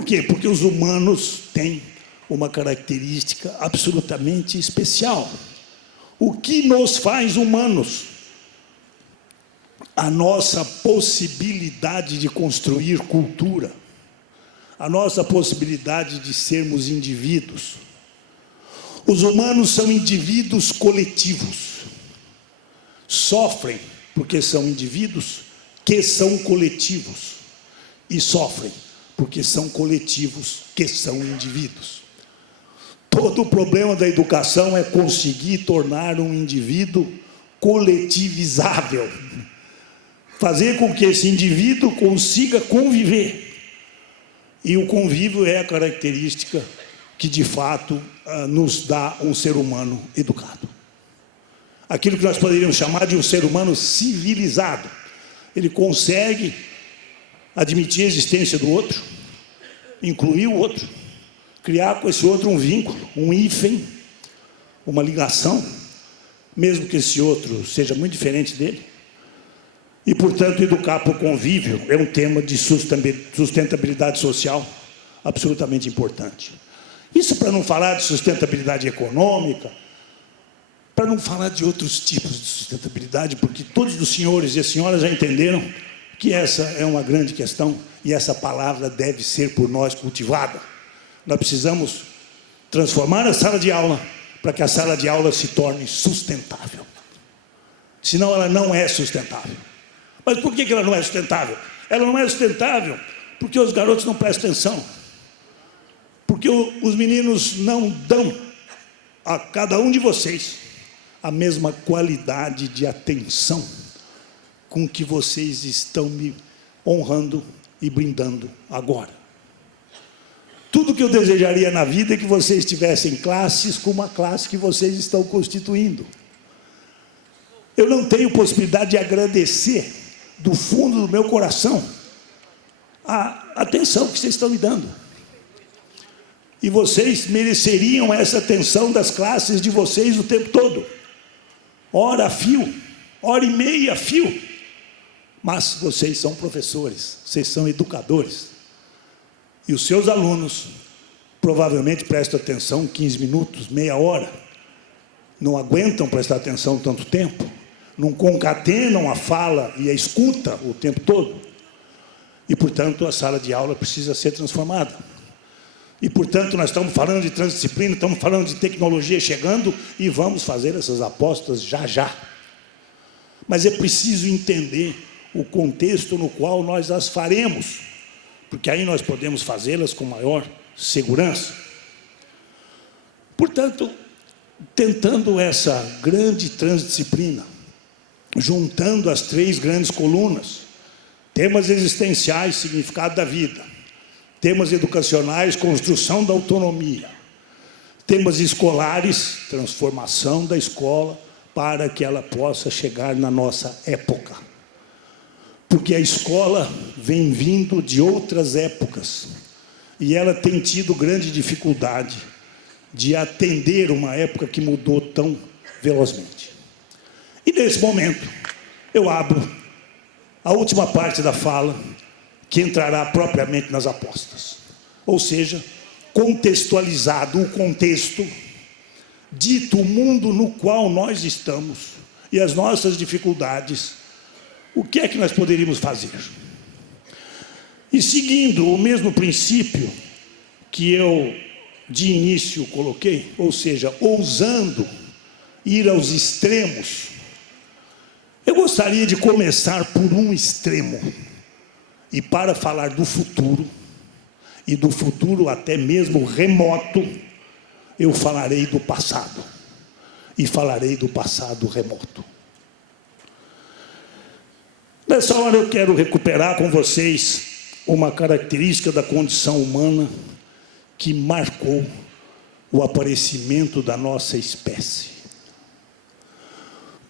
Por quê? Porque os humanos têm uma característica absolutamente especial. O que nos faz humanos? A nossa possibilidade de construir cultura, a nossa possibilidade de sermos indivíduos. Os humanos são indivíduos coletivos. Sofrem porque são indivíduos que são coletivos. E sofrem porque são coletivos que são indivíduos. Todo o problema da educação é conseguir tornar um indivíduo coletivizável. Fazer com que esse indivíduo consiga conviver. E o convívio é a característica que, de fato, nos dá um ser humano educado. Aquilo que nós poderíamos chamar de um ser humano civilizado. Ele consegue admitir a existência do outro, incluir o outro, criar com esse outro um vínculo, um hífen, uma ligação, mesmo que esse outro seja muito diferente dele. E, portanto, educar para o convívio é um tema de sustentabilidade social absolutamente importante. Isso para não falar de sustentabilidade econômica, para não falar de outros tipos de sustentabilidade, porque todos os senhores e as senhoras já entenderam que essa é uma grande questão e essa palavra deve ser por nós cultivada. Nós precisamos transformar a sala de aula para que a sala de aula se torne sustentável. Senão ela não é sustentável. Mas por que ela não é sustentável? Ela não é sustentável porque os garotos não prestam atenção. Porque os meninos não dão a cada um de vocês a mesma qualidade de atenção com que vocês estão me honrando e brindando agora. Tudo que eu desejaria na vida é que vocês tivessem classes como a classe que vocês estão constituindo. Eu não tenho possibilidade de agradecer do fundo do meu coração a atenção que vocês estão me dando. E vocês mereceriam essa atenção das classes de vocês o tempo todo. Hora a fio, hora e meia a fio. Mas vocês são professores, vocês são educadores. E os seus alunos provavelmente prestam atenção 15 minutos, meia hora. Não aguentam prestar atenção tanto tempo. Não concatenam a fala e a escuta o tempo todo. E, portanto, a sala de aula precisa ser transformada. E, portanto, nós estamos falando de transdisciplina, estamos falando de tecnologia chegando e vamos fazer essas apostas já já. Mas é preciso entender o contexto no qual nós as faremos, porque aí nós podemos fazê-las com maior segurança. Portanto, tentando essa grande transdisciplina, juntando as 3 grandes colunas, temas existenciais, significado da vida, temas educacionais, construção da autonomia, temas escolares, transformação da escola para que ela possa chegar na nossa época. Porque a escola vem vindo de outras épocas e ela tem tido grande dificuldade de atender uma época que mudou tão velozmente. E nesse momento, eu abro a última parte da fala, que entrará propriamente nas apostas. Ou seja, contextualizado o contexto, dito o mundo no qual nós estamos e as nossas dificuldades, o que é que nós poderíamos fazer? E seguindo o mesmo princípio que eu de início coloquei, ou seja, ousando ir aos extremos, eu gostaria de começar por um extremo, e para falar do futuro, e do futuro até mesmo remoto, eu falarei do passado, e falarei do passado remoto. Nessa hora eu quero recuperar com vocês uma característica da condição humana que marcou o aparecimento da nossa espécie.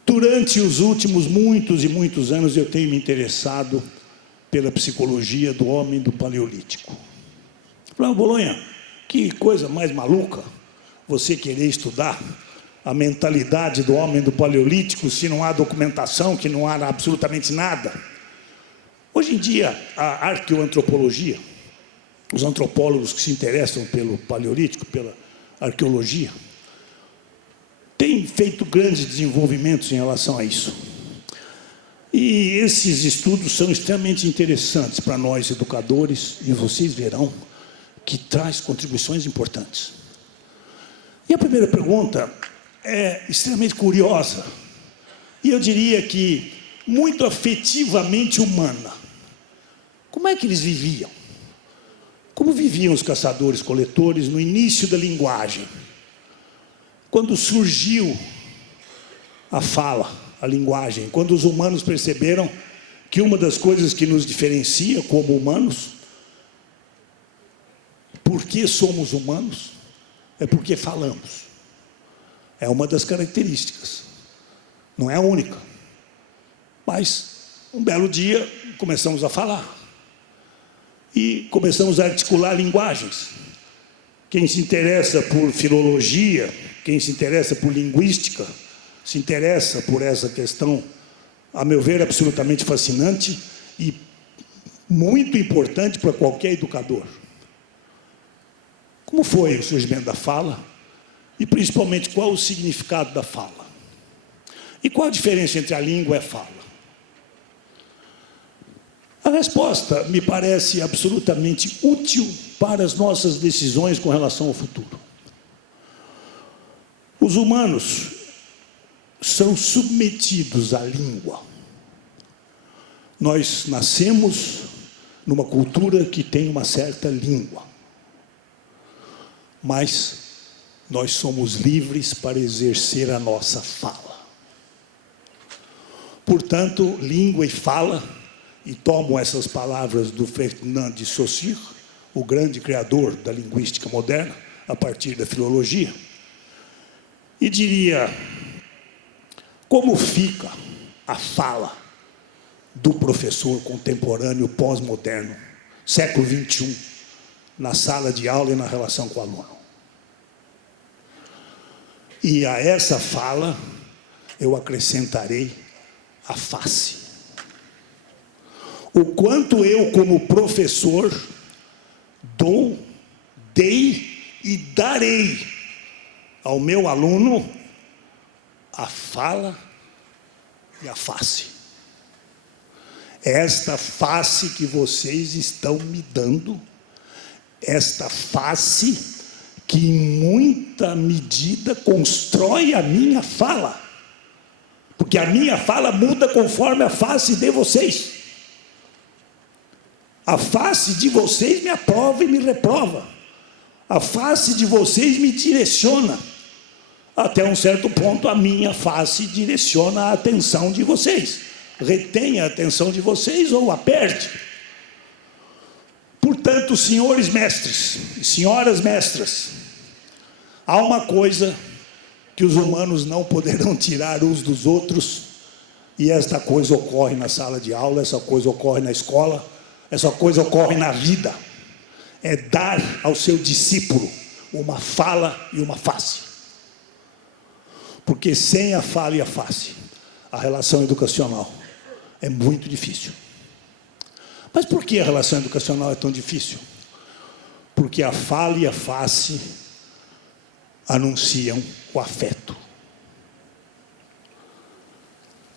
Durante os últimos muitos e muitos anos eu tenho me interessado pela psicologia do homem do Paleolítico. Falei, Bolonha, que coisa mais maluca você querer estudar a mentalidade do homem do Paleolítico se não há documentação, que não há absolutamente nada. Hoje em dia, a arqueoantropologia os antropólogos que se interessam pelo paleolítico, pela arqueologia, têm feito grandes desenvolvimentos em relação a isso. E esses estudos são extremamente interessantes para nós, educadores, e vocês verão que traz contribuições importantes. E a primeira pergunta é extremamente curiosa, e eu diria que muito afetivamente humana. Como é que eles viviam? Como viviam os caçadores-coletores no início da linguagem? Quando surgiu a fala, a linguagem, quando os humanos perceberam que uma das coisas que nos diferencia como humanos, por que somos humanos, é porque falamos. É uma das características. Não é a única. Mas, um belo dia, começamos a falar. E começamos a articular linguagens. Quem se interessa por filologia, quem se interessa por linguística, se interessa por essa questão, a meu ver, absolutamente fascinante e muito importante para qualquer educador. Como foi o surgimento da fala? E, principalmente, qual o significado da fala? E qual a diferença entre a língua e a fala? A resposta me parece absolutamente útil para as nossas decisões com relação ao futuro. Os humanos são submetidos à língua. Nós nascemos numa cultura que tem uma certa língua. Mas nós somos livres para exercer a nossa fala. Portanto, língua e fala, e tomo essas palavras do Ferdinand de Saussure, o grande criador da linguística moderna, a partir da filologia, e diria, como fica a fala do professor contemporâneo pós-moderno, século XXI, na sala de aula e na relação com o aluno? E a essa fala eu acrescentarei a face. O quanto eu, como professor, dei e darei ao meu aluno a fala e a face. Esta face que vocês estão me dando, esta face que em muita medida constrói a minha fala, porque a minha fala muda conforme a face de vocês. A face de vocês me aprova e me reprova. A face de vocês me direciona. Até um certo ponto, a minha face direciona a atenção de vocês. Retém a atenção de vocês ou a perde. Portanto, senhores mestres e senhoras mestras, há uma coisa que os humanos não poderão tirar uns dos outros, e esta coisa ocorre na sala de aula, essa coisa ocorre na escola, essa coisa ocorre na vida. É dar ao seu discípulo uma fala e uma face. Porque sem a fala e a face, a relação educacional é muito difícil. Mas por que a relação educacional é tão difícil? Porque a fala e a face anunciam o afeto.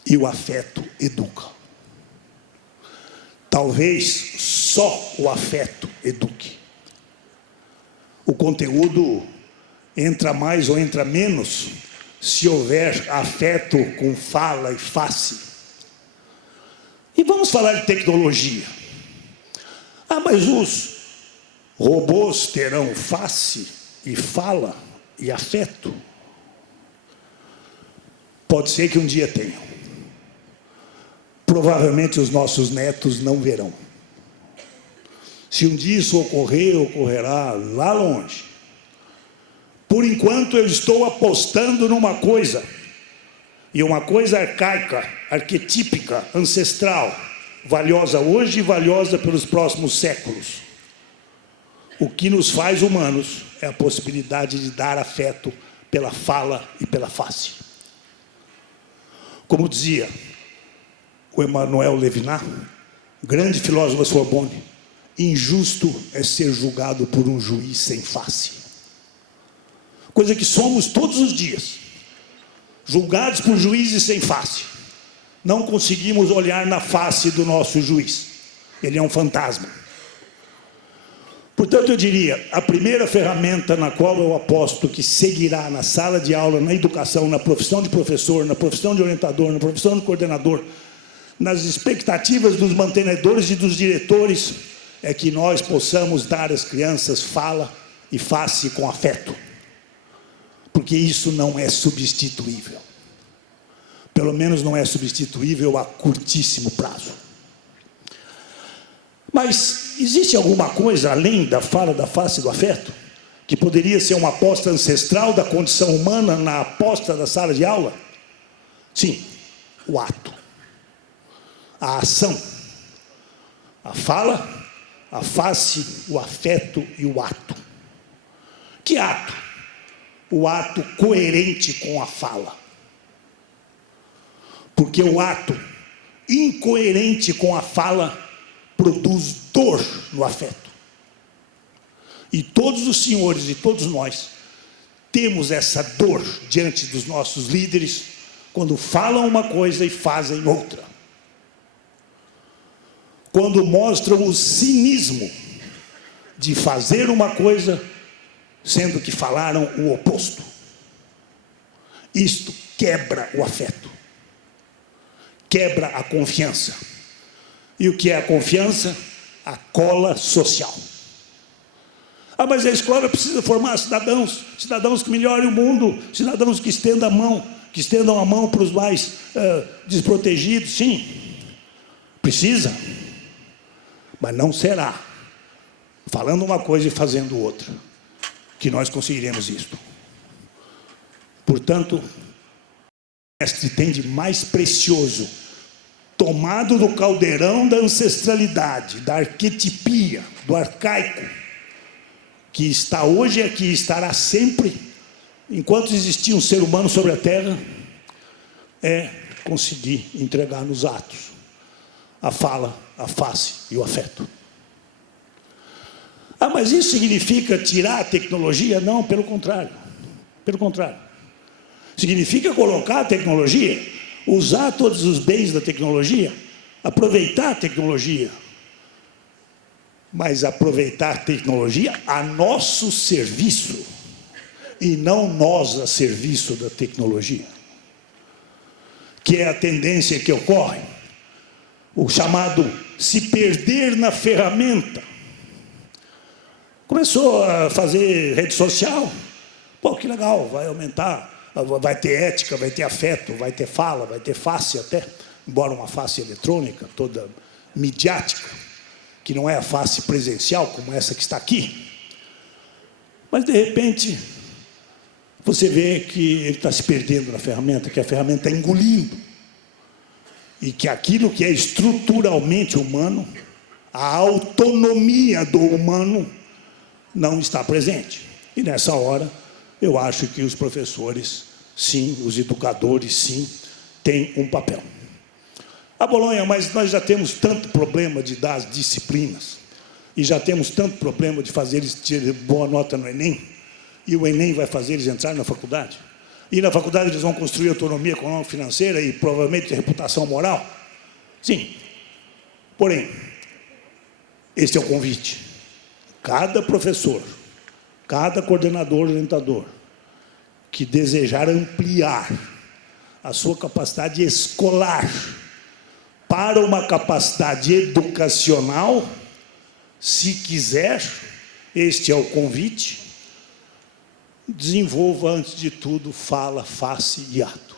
E o afeto educa. Talvez só o afeto eduque. O conteúdo entra mais ou entra menos se houver afeto com fala e face. E vamos falar de tecnologia. Ah, mas os robôs terão face e fala e afeto? Pode ser que um dia tenham. Provavelmente os nossos netos não verão. Se um dia isso ocorrer, ocorrerá lá longe. Por enquanto eu estou apostando numa coisa, e uma coisa arcaica, arquetípica, ancestral, valiosa hoje e valiosa pelos próximos séculos. O que nos faz humanos é a possibilidade de dar afeto pela fala e pela face. Como dizia o Emmanuel Levinas, grande filósofo da Sorbonne, injusto é ser julgado por um juiz sem face. Coisa que somos todos os dias, julgados por juízes sem face. Não conseguimos olhar na face do nosso juiz. Ele é um fantasma. Portanto, eu diria, a primeira ferramenta na qual eu aposto que seguirá na sala de aula, na educação, na profissão de professor, na profissão de orientador, na profissão de coordenador, nas expectativas dos mantenedores e dos diretores, é que nós possamos dar às crianças fala e face com afeto. Porque isso não é substituível. Pelo menos não é substituível a curtíssimo prazo. Mas existe alguma coisa além da fala, da face e do afeto, que poderia ser uma aposta ancestral da condição humana na aposta da sala de aula? Sim, o ato, a ação, a fala, a face, o afeto e o ato. Que ato? O ato coerente com a fala. Porque o ato incoerente com a fala produz dor no afeto. E todos os senhores e todos nós temos essa dor diante dos nossos líderes quando falam uma coisa e fazem outra. Quando mostram o cinismo de fazer uma coisa sendo que falaram o oposto. Isto quebra o afeto. Quebra a confiança. E o que é a confiança? A cola social. Ah, mas a escola precisa formar cidadãos, cidadãos que melhorem o mundo, cidadãos que estendam a mão para os mais desprotegidos. Sim, precisa, mas não será falando uma coisa e fazendo outra que nós conseguiremos isto. Portanto, o mestre tem de mais precioso, tomado do caldeirão da ancestralidade, da arquetipia, do arcaico, que está hoje aqui e estará sempre, enquanto existir um ser humano sobre a terra, é conseguir entregar nos atos a fala, a face e o afeto. Ah, mas isso significa tirar a tecnologia? Não, pelo contrário. Pelo contrário. Significa colocar a tecnologia, usar todos os bens da tecnologia, aproveitar a tecnologia, mas aproveitar a tecnologia a nosso serviço e não nós a serviço da tecnologia, que é a tendência que ocorre, o chamado se perder na ferramenta. Começou a fazer rede social, pô, que legal, vai aumentar, vai ter ética, vai ter afeto, vai ter fala, vai ter face até, embora uma face eletrônica, toda midiática, que não é a face presencial, como essa que está aqui. Mas, de repente, você vê que ele está se perdendo na ferramenta, que a ferramenta está engolindo. E que aquilo que é estruturalmente humano, a autonomia do humano, não está presente. E, nessa hora, eu acho que os professores, sim, os educadores, sim, têm um papel. A Bolonha, mas nós já temos tanto problema de dar as disciplinas, e já temos tanto problema de fazer eles terem boa nota no Enem, e o Enem vai fazer eles entrarem na faculdade, e na faculdade eles vão construir autonomia econômica financeira e provavelmente reputação moral. Sim. Porém, este é o convite. Cada professor, cada coordenador, orientador, que desejar ampliar a sua capacidade escolar para uma capacidade educacional, se quiser, este é o convite, desenvolva antes de tudo fala, face e ato.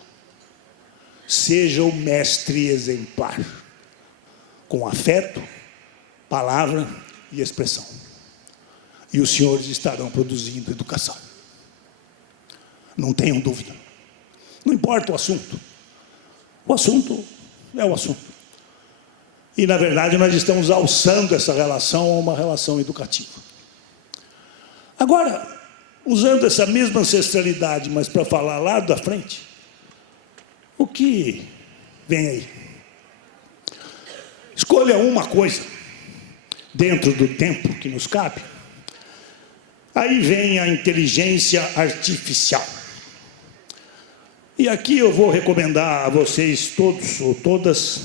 Seja o mestre exemplar, com afeto, palavra e expressão. E os senhores estarão produzindo educação. Não tenham dúvida. Não importa o assunto. O assunto é o assunto. E, na verdade, nós estamos alçando essa relação a uma relação educativa. Agora, usando essa mesma ancestralidade, mas para falar lá da frente, o que vem aí? Escolha uma coisa dentro do tempo que nos cabe. Aí vem a inteligência artificial. E aqui eu vou recomendar a vocês todos ou todas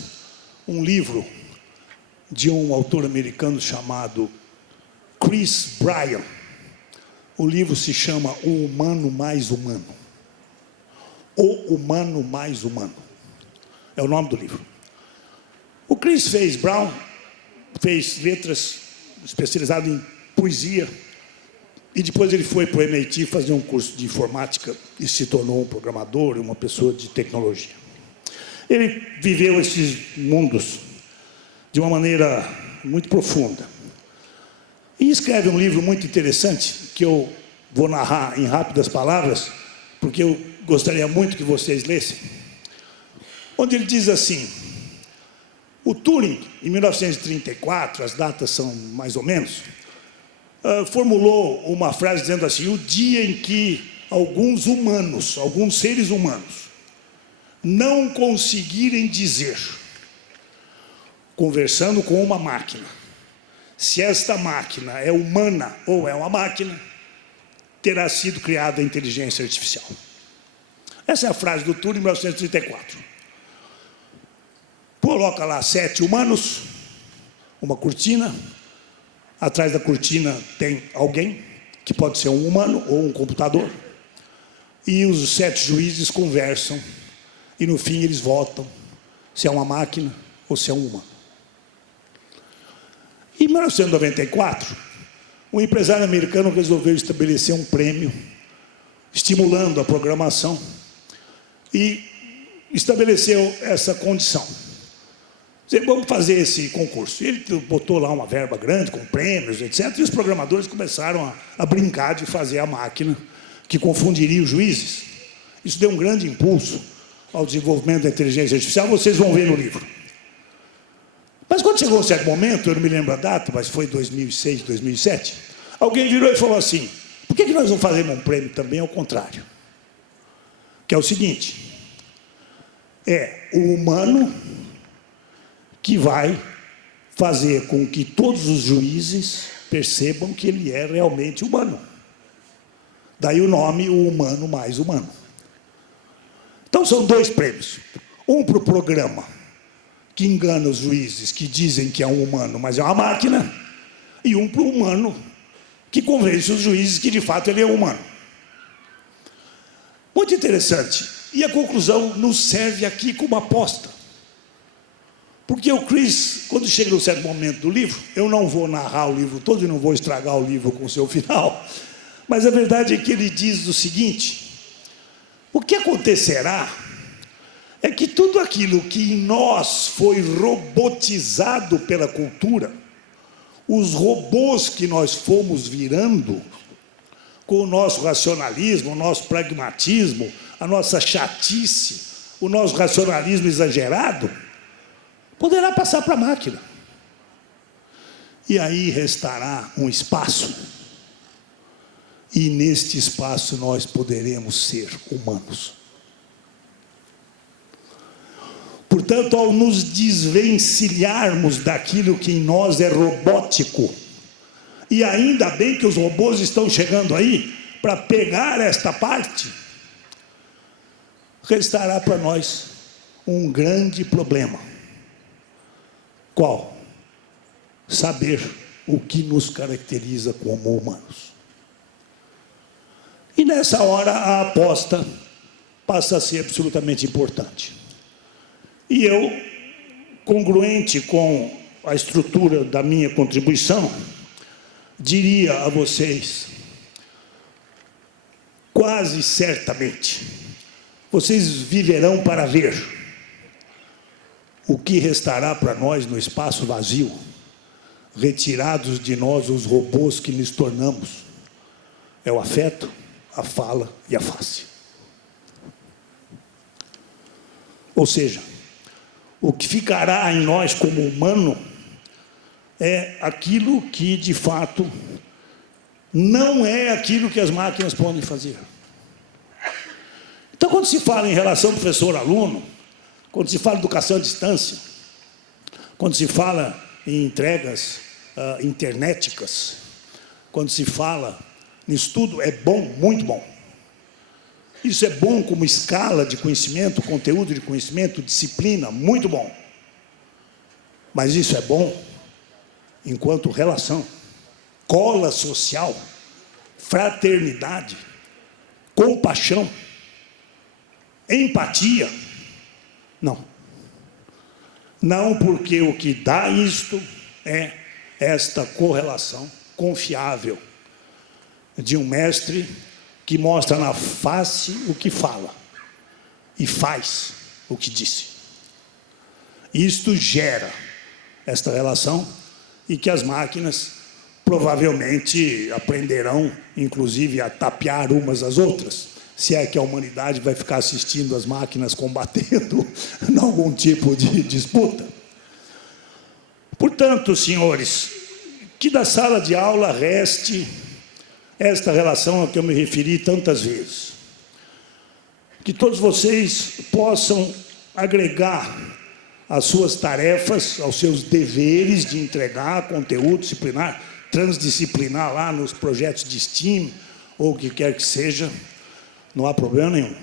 um livro de um autor americano chamado Chris Bryan. O livro se chama O Humano Mais Humano. O Humano Mais Humano. É o nome do livro. O Chris Brown fez letras especializado em poesia e depois ele foi para o MIT fazer um curso de informática e se tornou um programador e uma pessoa de tecnologia. Ele viveu esses mundos de uma maneira muito profunda. E escreve um livro muito interessante, que eu vou narrar em rápidas palavras, porque eu gostaria muito que vocês lessem, onde ele diz assim: o Turing, em 1934, as datas são mais ou menos, formulou uma frase dizendo assim: o dia em que alguns humanos, alguns seres humanos, não conseguirem dizer, conversando com uma máquina, se esta máquina é humana ou é uma máquina, terá sido criada a inteligência artificial. Essa é a frase do Turing, em 1934. Coloca lá 7 humanos, uma cortina, atrás da cortina tem alguém, que pode ser um humano ou um computador, e os 7 juízes conversam, e no fim eles votam se é uma máquina ou se é um humano. Em 1994, um empresário americano resolveu estabelecer um prêmio, estimulando a programação, e estabeleceu essa condição: vamos fazer esse concurso. Ele botou lá uma verba grande, com prêmios, etc. E os programadores começaram a brincar de fazer a máquina que confundiria os juízes. Isso deu um grande impulso ao desenvolvimento da inteligência artificial, vocês vão ver no livro. Mas quando chegou um certo momento, eu não me lembro a data, mas foi 2006, 2007, alguém virou e falou assim: por que nós não fazemos um prêmio também ao contrário? Que é o seguinte: é o humano que vai fazer com que todos os juízes percebam que ele é realmente humano. Daí o nome, O Humano Mais Humano. Então são 2 prêmios. Um para o programa, que engana os juízes, que dizem que é um humano, mas é uma máquina. E um para o humano, que convence os juízes que de fato ele é humano. Muito interessante. E a conclusão nos serve aqui como aposta. Porque o Chris, quando chega num certo momento do livro, eu não vou narrar o livro todo e não vou estragar o livro com o seu final, mas a verdade é que ele diz o seguinte: o que acontecerá é que tudo aquilo que em nós foi robotizado pela cultura, os robôs que nós fomos virando, com o nosso racionalismo, o nosso pragmatismo, a nossa chatice, o nosso racionalismo exagerado, poderá passar para a máquina. E aí restará um espaço. E neste espaço nós poderemos ser humanos. Portanto, ao nos desvencilharmos daquilo que em nós é robótico, e ainda bem que os robôs estão chegando aí para pegar esta parte, restará para nós um grande problema. Qual? Saber o que nos caracteriza como humanos. E nessa hora a aposta passa a ser absolutamente importante. E eu, congruente com a estrutura da minha contribuição, diria a vocês, quase certamente, vocês viverão para ver o que restará para nós no espaço vazio, retirados de nós os robôs que nos tornamos. É o afeto, a fala e a face. Ou seja, o que ficará em nós como humano é aquilo que, de fato, não é aquilo que as máquinas podem fazer. Então, quando se fala em relação professor-aluno, quando se fala em educação à distância, quando se fala em entregas internéticas, quando se fala nisso tudo, é bom, muito bom. Isso é bom como escala de conhecimento, conteúdo de conhecimento, disciplina, muito bom. Mas isso é bom enquanto relação, cola social, fraternidade, compaixão, empatia. Não. Não, porque o que dá isto é esta correlação confiável de um mestre que mostra na face o que fala e faz o que disse. Isto gera esta relação e que as máquinas provavelmente aprenderão, inclusive, a tapear umas às outras, se é que a humanidade vai ficar assistindo as máquinas combatendo em algum tipo de disputa. Portanto, senhores, que da sala de aula reste esta relação a que eu me referi tantas vezes. Que todos vocês possam agregar às suas tarefas, aos seus deveres de entregar conteúdo disciplinar, transdisciplinar lá nos projetos de STEAM, ou o que quer que seja, não há problema nenhum,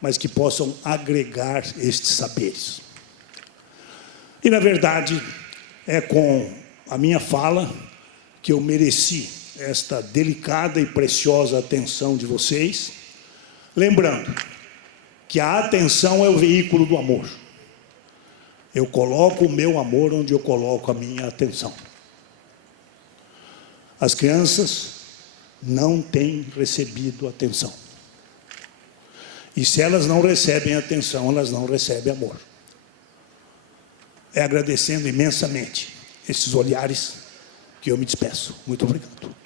mas que possam agregar estes saberes. E, na verdade, é com a minha fala que eu mereci esta delicada e preciosa atenção de vocês, lembrando que a atenção é o veículo do amor. Eu coloco o meu amor onde eu coloco a minha atenção. As crianças não têm recebido atenção. E se elas não recebem atenção, elas não recebem amor. É agradecendo imensamente esses olhares que eu me despeço. Muito obrigado.